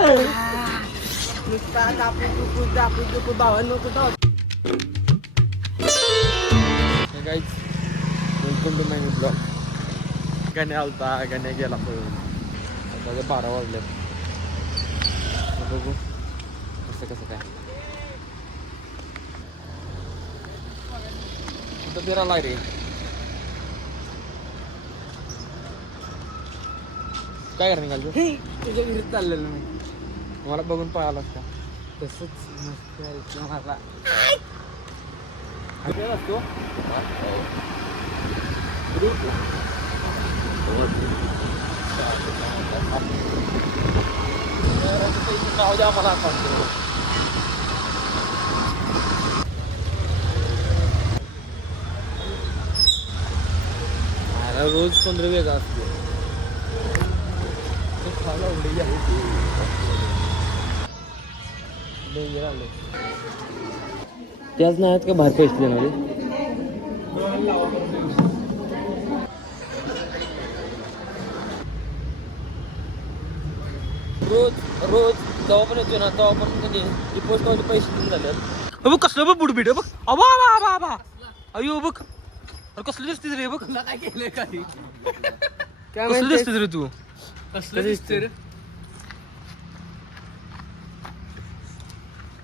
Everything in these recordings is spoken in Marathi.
नुसता दापू भावांनो कुठं guys welcome to my blog. गाणे आलता गाणे गेला पळून. आता 12 वाजले. बघू कसं काय कुठं फिरायला रे. काय करणे घालतो तुझ्या विरुद्ध चाललेलं मी मला बघून पळालास का. तसंच मस्त आहे मला असतो नाव द्या मला रोज 15 वेगळा असतो. त्याच नाही आहेत का बाहेर पैसे देणारे. रोज तेव्हा पण येतो ना तेव्हा पण म्हणजे पोस्टमध्ये पैसे देऊन झाले. बघ कसलं बघ बुडबीड बघ. अबा अयो बघ अरे कसलं दिसतेस रे. बघ काय केलंय काही कसलं दिसतेस रे तू. कसलं दिसतंय रे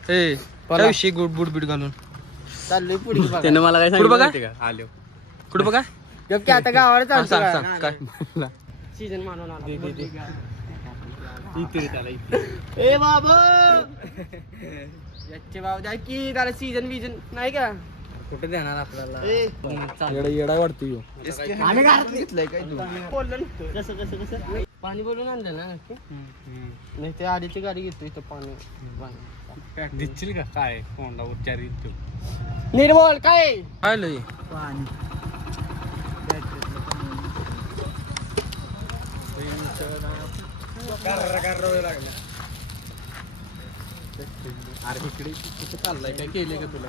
काय विषय बुडबीड घालून चाललोय पुढे त्यानं मला काय पुढे बघा सांगितलं आलो कुठं बघा की आता गावाला चालतो सांग काय सीजन मानून आला इथे त्याला ए बाबा याचे बाबा द्या की त्याला सीजन विजन नाही का कुठे देणार आपल्याला येडा वाटतो ह्यो. आम्ही घरात घेतलंय काय तू बोललं कसं पाणी बोलून आणलं ना नक्की नाही ते आधीची गाडी घेतो इथं पाणी दिसशील का काय कोणला उच्चार तू निर्मल काय काय लय पाणी अरे इकडे कुठं चाललाय काय केलंय का तुला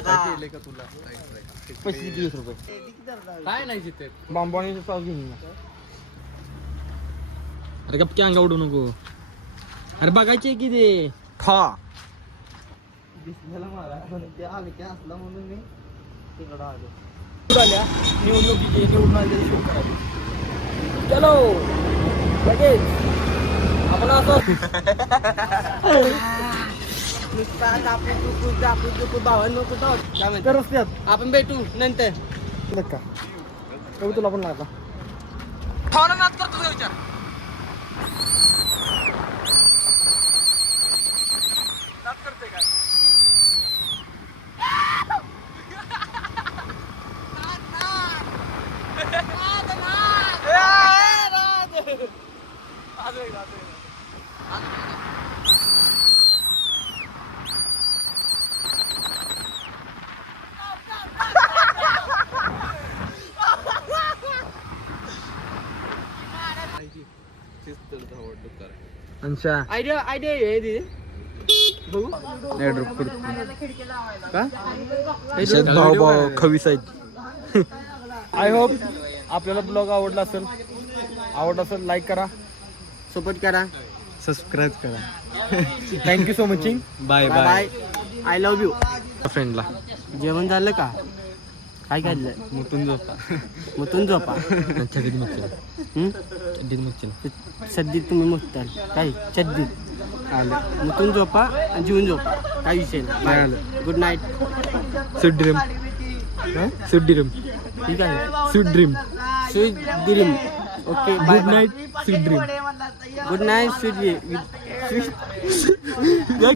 केलंय का तुला 25 रुपये काय नाही तिथे बांबवाणीचं सास घेऊन ये. अरे गपकी अंगा उडू नको. अरे बघायचे की ते खा दिसलेला मला ते हलक्या असला म्हणून मी तिकडं आलो आल्या निवडणुकीचे निवडून आलेले सुरू करावे. चलो लगेच आपण असं नुसता दापू भावांनो कुठं काय म्हणतो रस्त्यात आपण भेटू नंतर का तुला पण लागला खावला नाच करतो तुझा विचार. नाच करते काय अच्छा आयडिया आहे दे बघू भाऊ खवीस आहेत. आय होप आपल्याला ब्लॉग आवडला असेल लाईक करा सपोर्ट करा सबस्क्राईब करा थँक्यू सो मचिंग. Bye bye I love you. फ्रेंडला जेवण झालं का काय खाल्लं मुतून झोपा मुतून झोपा चड्डीत मच्छी सध्या तुम्ही मुताल काय चड्डीत आलं मुतून झोपा आणि जीवन झोपा काय विषय नाही. Good night. स्वीट ड्रीम ठीक आहे sweet dream sweet dream. Okay good night sweet dream. Good night sweet